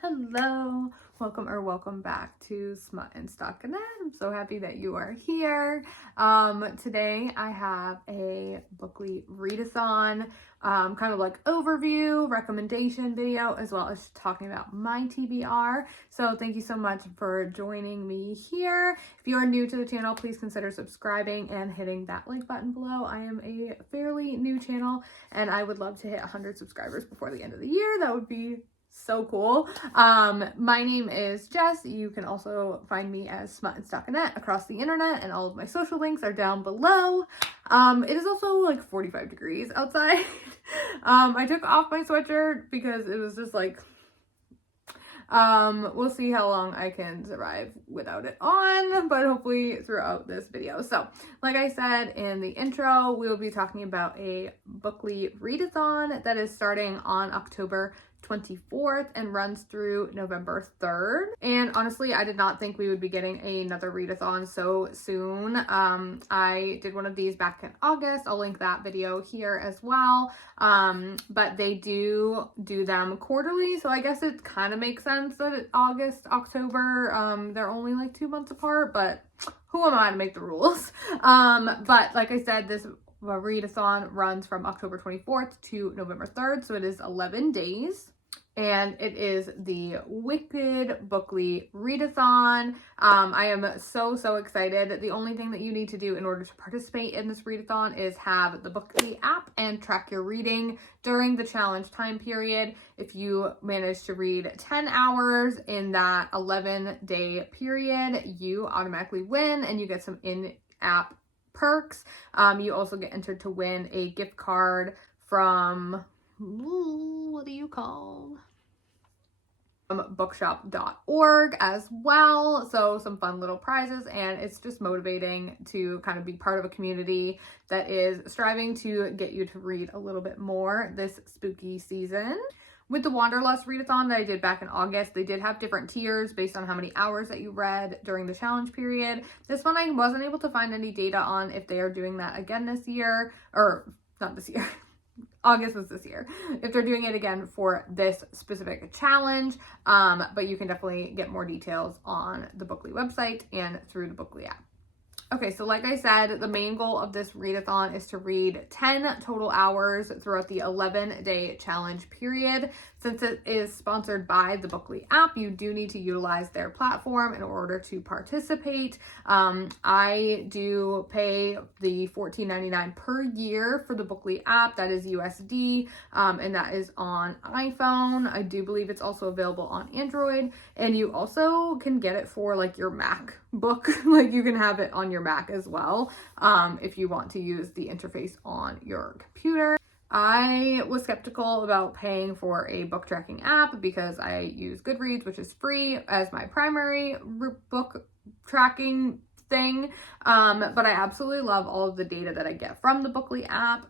Hello, welcome back to Smut and Stockinette. I'm so happy that you are here. Today I have a Bookly readathon, kind of like overview, recommendation video, as well as talking about my TBR. So thank you so much for joining me here. If you are new to the channel, please consider subscribing and hitting that like button below. I am a fairly new channel and I would love to hit 100 subscribers before the end of the year. That would be so cool. My name is Jess. You can also find me as Smut and Stockinette across the internet, and all of my social links are down below. It is also like 45 degrees outside. I took off my sweatshirt because it was just like, we'll see how long I can survive without it on, but hopefully throughout this video. So, like I said in the intro, we will be talking about a Bookly readathon that is starting on October 24th and runs through November 3rd. And honestly, I did not think we would be getting another readathon so soon. I did one of these back in August. I'll link that video here as well. But they do them quarterly, so I guess it kind of makes sense that it's August, October, they're only like 2 months apart, but who am I to make the rules? But like I said, this readathon runs from October 24th to November 3rd, so it is 11 days. And it is the Wicked Bookly readathon. I am so excited. The only thing that you need to do in order to participate in this readathon is have the Bookly app and track your reading during the challenge time period. If you manage to read 10 hours in that 11-day period, you automatically win and you get some in-app perks. You also get entered to win a gift card from, what do you call? Bookshop.org as well. So some fun little prizes, and it's just motivating to kind of be part of a community that is striving to get you to read a little bit more this spooky season. With the Wanderlust readathon that I did back in August, they did have different tiers based on how many hours that you read during the challenge period. This one I wasn't able to find any data on if they are doing that again this year, or not this year. August was this year, if they're doing it again for this specific challenge, but you can definitely get more details on the Bookly website and through the Bookly app. Okay, so like I said, the main goal of this readathon is to read 10 total hours throughout the 11-day challenge period. Since it is sponsored by the Bookly app, you do need to utilize their platform in order to participate. I do pay the $14.99 per year for the Bookly app. That is USD, and that is on iPhone. I do believe it's also available on Android, and you also can get it for like your MacBook. Like you can have it on your Mac as well, if you want to use the interface on your computer. I was skeptical about paying for a book tracking app because I use Goodreads, which is free, as my primary book tracking thing, but I absolutely love all of the data that I get from the Bookly app.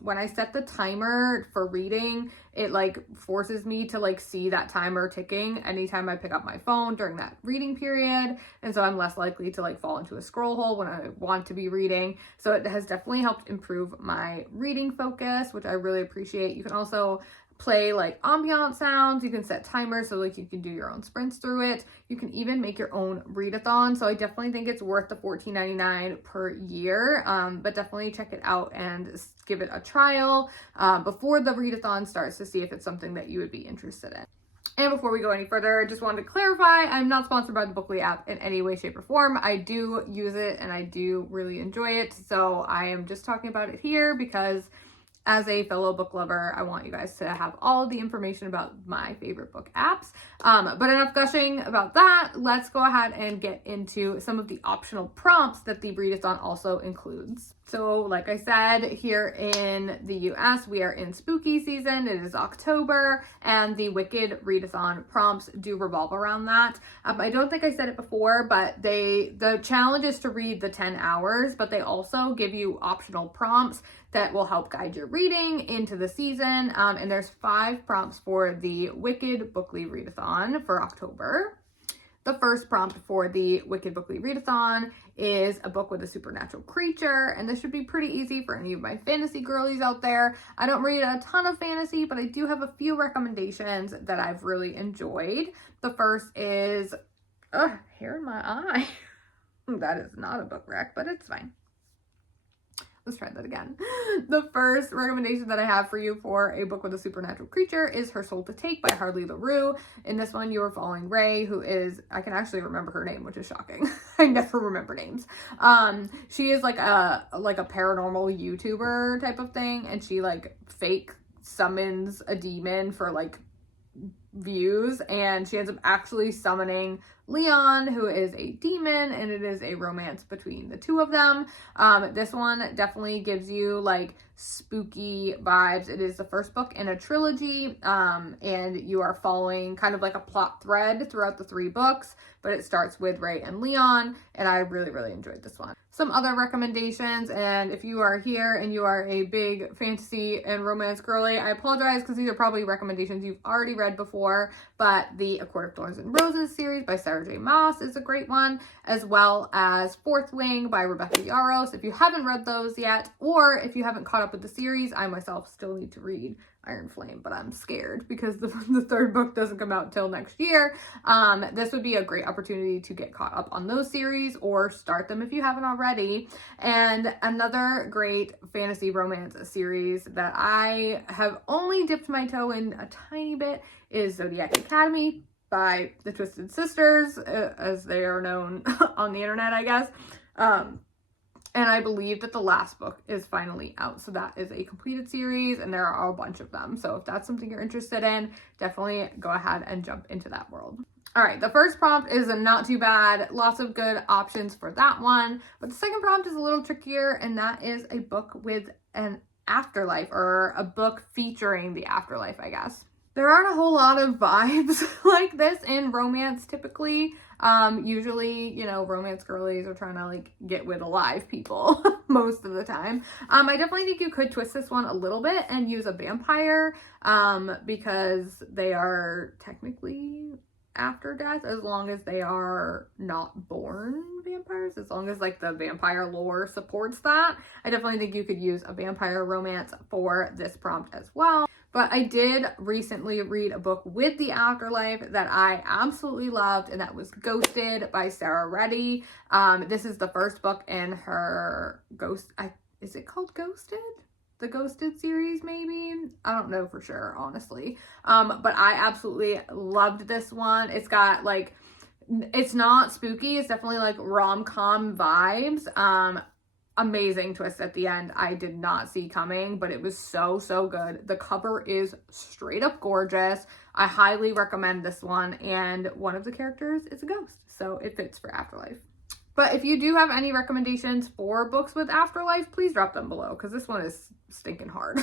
When I set the timer for reading, it like forces me to like see that timer ticking anytime I pick up my phone during that reading period, and so I'm less likely to like fall into a scroll hole when I want to be reading. So it has definitely helped improve my reading focus, which I really appreciate. You can also play like ambient sounds. You can set timers so like you can do your own sprints through it. You can even make your own readathon. So I definitely think it's worth the $14.99 per year, but definitely check it out and give it a trial before the readathon starts to see if it's something that you would be interested in. And before we go any further, I just wanted to clarify, I'm not sponsored by the Bookly app in any way, shape, or form. I do use it and I do really enjoy it. So I am just talking about it here because as a fellow book lover, I want you guys to have all of the information about my favorite book apps. But enough gushing about that. Let's go ahead and get into some of the optional prompts that the readathon also includes. So like I said, here in the US, we are in spooky season. It is October, and the Wicked readathon prompts do revolve around that. I don't think I said it before, but the challenge is to read the 10 hours, but they also give you optional prompts that will help guide your reading into the season. And there's 5 prompts for the Wicked Bookly readathon for October. The first prompt for the Wicked Bookly Readathon is a book with a supernatural creature, and this should be pretty easy for any of my fantasy girlies out there. I don't read a ton of fantasy, but I do have a few recommendations that I've really enjoyed. The first is, hair in my eye. That is not a book rec, but it's fine. Let's try that again. The first recommendation that I have for you for a book with a supernatural creature is Her Soul to Take by Hardly LaRue. In this one, you are following Ray, who is, I can actually remember her name, which is shocking. I never remember names. She is like a paranormal YouTuber type of thing, and she like fake summons a demon for like views, and she ends up actually summoning Leon, who is a demon, and it is a romance between the two of them. This one definitely gives you like spooky vibes. It is the first book in a trilogy, and you are following kind of like a plot thread throughout the 3 books, but it starts with Ray and Leon, and I really, really enjoyed this one. Some other recommendations, and if you are here and you are a big fantasy and romance girly, I apologize because these are probably recommendations you've already read before, but the A Court of Thorns and Roses series by Sarah J. Maas is a great one, as well as Fourth Wing by Rebecca Yarros. If you haven't read those yet, or if you haven't caught up with the series, I myself still need to read Iron Flame, but I'm scared because the 3rd book doesn't come out till next year. This would be a great opportunity to get caught up on those series or start them if you haven't already. And another great fantasy romance series that I have only dipped my toe in a tiny bit is Zodiac Academy by the Twisted Sisters, as they are known on the internet, I guess. And I believe that the last book is finally out. So that is a completed series, and there are a bunch of them. So if that's something you're interested in, definitely go ahead and jump into that world. All right, the first prompt is not too bad. Lots of good options for that one. But the second prompt is a little trickier, and that is a book with an afterlife, or a book featuring the afterlife, I guess. There aren't a whole lot of vibes like this in romance typically. Usually, you know, romance girlies are trying to like get with alive people most of the time. I definitely think you could twist this one a little bit and use a vampire, because they are technically after death, as long as they are not born vampires, as long as like the vampire lore supports that. I definitely think you could use a vampire romance for this prompt as well. But I did recently read a book with the afterlife that I absolutely loved, and that was Ghosted by Sarah Reddy. This is the first book in her is it called Ghosted? The Ghosted series, maybe? I don't know for sure, honestly. But I absolutely loved this one. It's got like, it's not spooky. It's definitely like rom-com vibes. Amazing twist at the end. I did not see coming, but it was so, so good. The cover is straight up gorgeous. I highly recommend this one, and one of the characters is a ghost, so it fits for afterlife. But if you do have any recommendations for books with afterlife, please drop them below, because this one is stinking hard.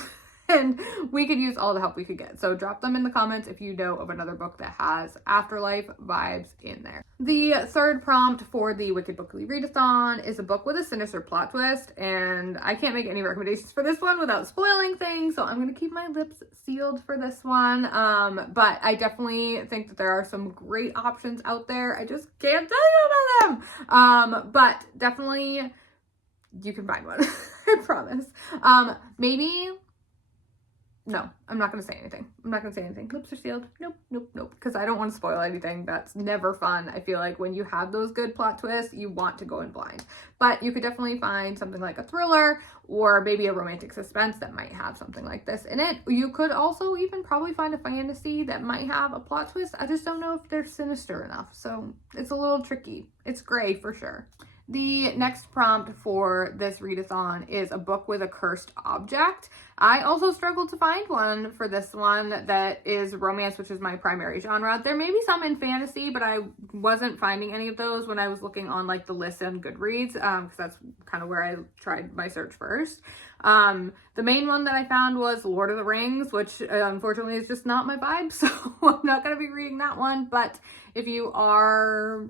And we could use all the help we could get. So drop them in the comments if you know of another book that has afterlife vibes in there. The third prompt for the Wicked Bookly Readathon is a book with a sinister plot twist, and I can't make any recommendations for this one without spoiling things, so I'm going to keep my lips sealed for this one. But I definitely think that there are some great options out there. I just can't tell you about them. But definitely you can find one. I promise. Maybe... No, I'm not going to say anything. I'm not going to say anything. Lips are sealed. Nope, nope, nope. Because I don't want to spoil anything. That's never fun. I feel like when you have those good plot twists, you want to go in blind. But you could definitely find something like a thriller, or maybe a romantic suspense that might have something like this in it. You could also even probably find a fantasy that might have a plot twist. I just don't know if they're sinister enough. So it's a little tricky. It's gray for sure. The next prompt for this readathon is a book with a cursed object. I also struggled to find one for this one that is romance, which is my primary genre. There may be some in fantasy, but I wasn't finding any of those when I was looking on like the list on Goodreads, because that's kind of where I tried my search first. The main one that I found was Lord of the Rings, which unfortunately is just not my vibe, so I'm not going to be reading that one. But if you are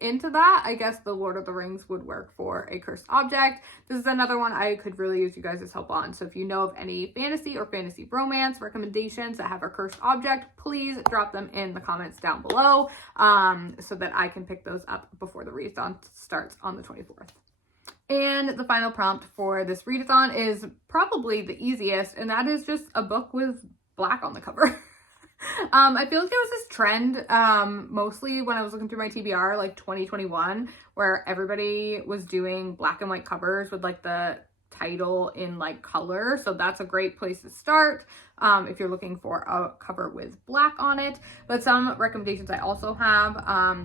into that, I guess the Lord of the Rings would work for a cursed object. This is another one I could really use you guys' help on. So if you know of any fantasy or fantasy romance recommendations that have a cursed object, please drop them in the comments down below, so that I can pick those up before the readathon starts on the 24th. And the final prompt for this readathon is probably the easiest, and that is just a book with black on the cover. I feel like there was this trend, mostly when I was looking through my TBR, like 2021, where everybody was doing black and white covers with like the title in like color. So that's a great place to start if you're looking for a cover with black on it. But some recommendations I also have,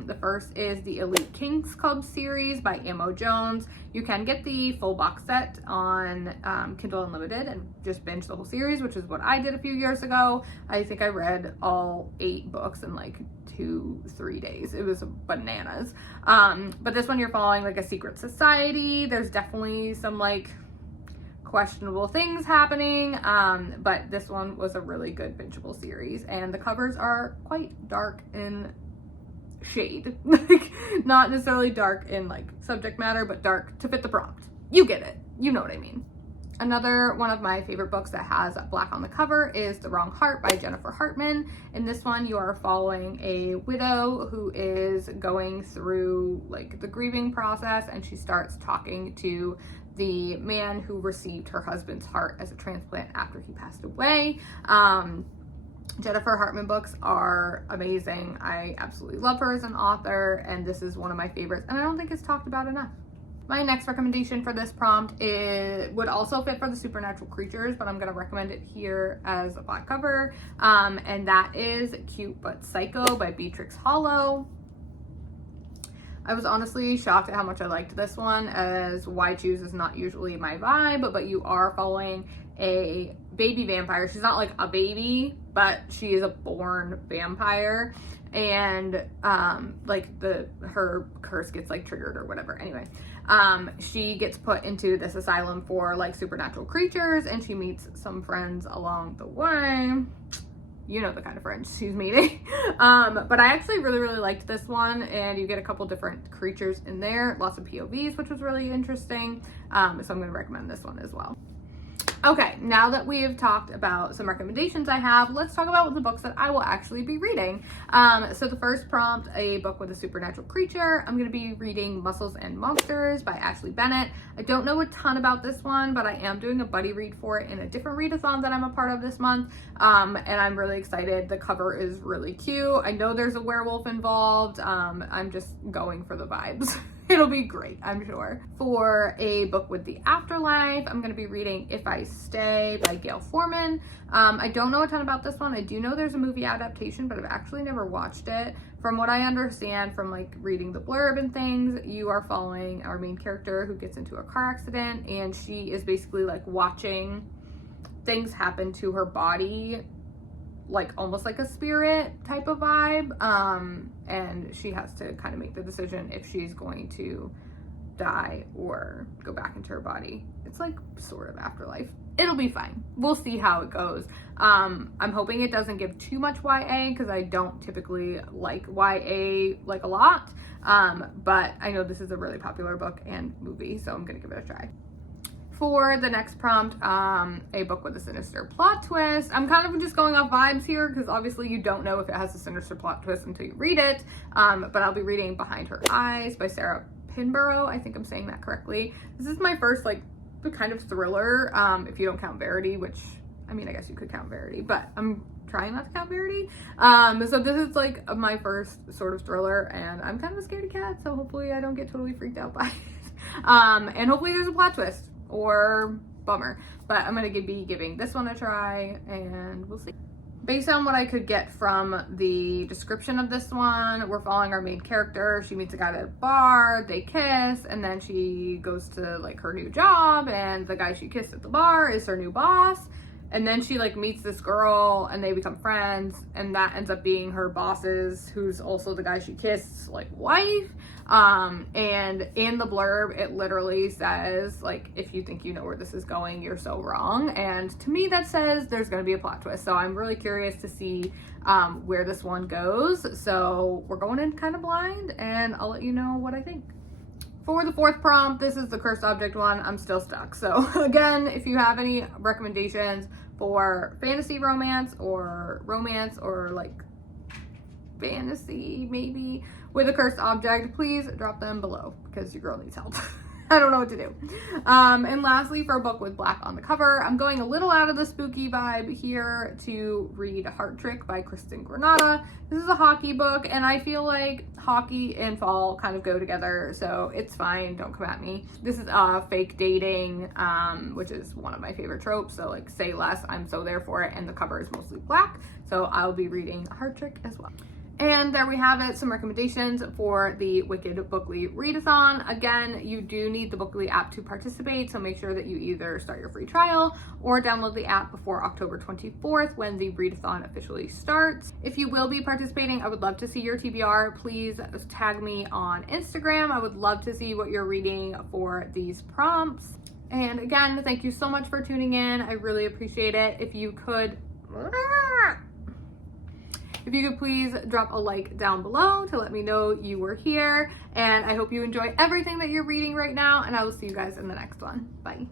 the first is the Elite Kings Club series by Amo Jones. You can get the full box set on Kindle Unlimited and just binge the whole series, which is what I did a few years ago. I think I read all 8 books in like 2-3 days. It was bananas. But this one you're following like a secret society. There's definitely some like questionable things happening, but this one was a really good bingeable series, and the covers are quite dark in shade. Like, not necessarily dark in like subject matter, but dark to fit the prompt. You get it. You know what I mean. Another one of my favorite books that has black on the cover is The Wrong Heart by Jennifer Hartman. In this one, you are following a widow who is going through like the grieving process, and she starts talking to the man who received her husband's heart as a transplant after he passed away. Jennifer Hartman books are amazing. I absolutely love her as an author, and this is one of my favorites, and I don't think it's talked about enough. My next recommendation for this prompt would also fit for the supernatural creatures, but I'm going to recommend it here as a black cover, and that is Cute But Psycho by Beatrix Hollow. I was honestly shocked at how much I liked this one, as Why Choose is not usually my vibe, but you are following a baby vampire. She's not like a baby, but she is a born vampire, and like her curse gets like triggered or whatever. Anyway, she gets put into this asylum for like supernatural creatures, and she meets some friends along the way. You know the kind of friends she's meeting. But I actually really liked this one, and you get a couple different creatures in there, lots of POVs, which was really interesting. So I'm going to recommend this one as well. Okay, now that we have talked about some recommendations I have, let's talk about the books that I will actually be reading. So the first prompt, a book with a supernatural creature. I'm going to be reading Muscles and Monsters by Ashley Bennett. I don't know a ton about this one, but I am doing a buddy read for it in a different readathon that I'm a part of this month. And I'm really excited. The cover is really cute. I know there's a werewolf involved. I'm just going for the vibes. It'll be great, I'm sure. For a book with the afterlife, I'm going to be reading If I Stay by Gail Forman. I don't know a ton about this one. I do know there's a movie adaptation, but I've actually never watched it. From what I understand from like reading the blurb and things, you are following our main character who gets into a car accident, and she is basically like watching things happen to her body, like almost like a spirit type of vibe, and she has to kind of make the decision if she's going to die or go back into her body. It's like sort of afterlife. It'll be fine. We'll see how it goes. I'm hoping it doesn't give too much YA, because I don't typically like YA like a lot, but I know this is a really popular book and movie, so I'm gonna give it a try. For the next prompt, a book with a sinister plot twist. I'm kind of just going off vibes here, because obviously you don't know if it has a sinister plot twist until you read it, but I'll be reading Behind Her Eyes by Sarah Pinborough. I think I'm saying that correctly. This is my first like kind of thriller, if you don't count Verity, which, I mean, I guess you could count Verity, but I'm trying not to count Verity. So this is like my first sort of thriller, and I'm kind of a scaredy cat, so hopefully I don't get totally freaked out by it. And hopefully there's a plot twist, or bummer, but I'm gonna be giving this one a try, and we'll see. Based on what I could get from the description of this one, we're following our main character. She meets a guy at a bar, they kiss, and then she goes to like her new job, and the guy she kissed at the bar is her new boss. And then she like meets this girl and they become friends, and that ends up being her boss's, who's also the guy she kissed, like wife. And in the blurb, it literally says like, if you think you know where this is going, you're so wrong. And to me, that says there's going to be a plot twist. So I'm really curious to see where this one goes. So we're going in kind of blind, and I'll let you know what I think. For the fourth prompt, this is the cursed object one. I'm still stuck. So again, if you have any recommendations for fantasy romance or like fantasy maybe with a cursed object, please drop them below because your girl needs help. I don't know what to do. And lastly, for a book with black on the cover, I'm going a little out of the spooky vibe here to read Heart Trick by Kristen Granada. This is a hockey book, and I feel like hockey and fall kind of go together, so it's fine. Don't come at me. This is fake dating, which is one of my favorite tropes, so like say less, I'm so there for it, and the cover is mostly black, so I'll be reading Heart Trick as well. And there we have it, some recommendations for the Wicked Bookly Readathon. Again, you do need the Bookly app to participate, so make sure that you either start your free trial or download the app before October 24th when the Readathon officially starts. If you will be participating, I would love to see your TBR. Please tag me on Instagram. I would love to see what you're reading for these prompts. And again, thank you so much for tuning in. I really appreciate it. If you could please drop a like down below to let me know you were here, and I hope you enjoy everything that you're reading right now, and I will see you guys in the next one. Bye.